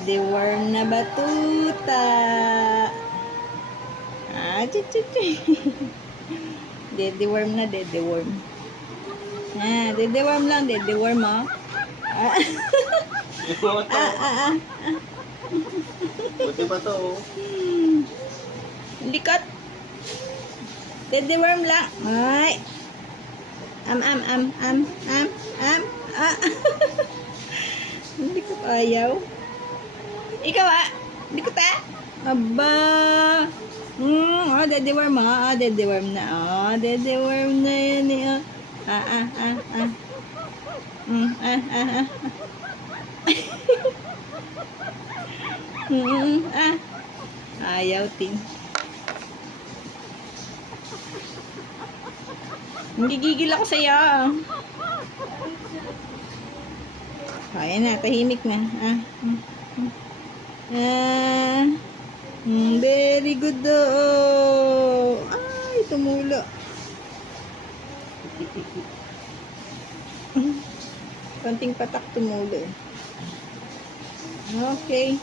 Daddy worm na batuta. Chuchuchi. Daddy worm na, daddy worm. Daddy worm lang, daddy worm, oh. Buti pa to, oh. Likot. Daddy worm lang. Ay. Hindi ko ayaw. Ikaw Likot Aba. Daddy worm daddy worm na. Daddy worm na yan eh. Ayaw tin. Gigigil ako sa'yo. Ayan na, tahimik na. Very good Ay, tumulo. Konting patak tumulo eh. Okay.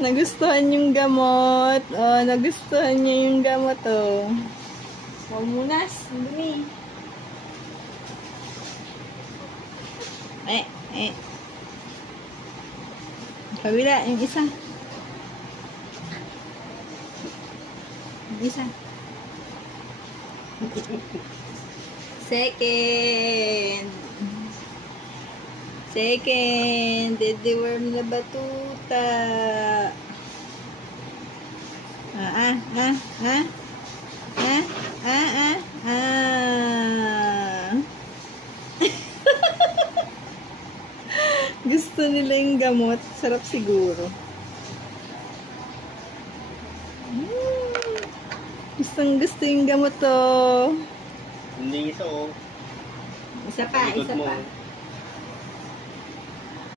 Nagustuhan yung gamot. Nagustuhan niya yung gamot, Mamunas, dumi. Kabila, yung isa. Yung isa. Second, daddy worm na batuta. Gusto nila yung gamot. Sarap siguro. Gusto yung gamot Hindi ito, oh. Isa pa. Likod mo.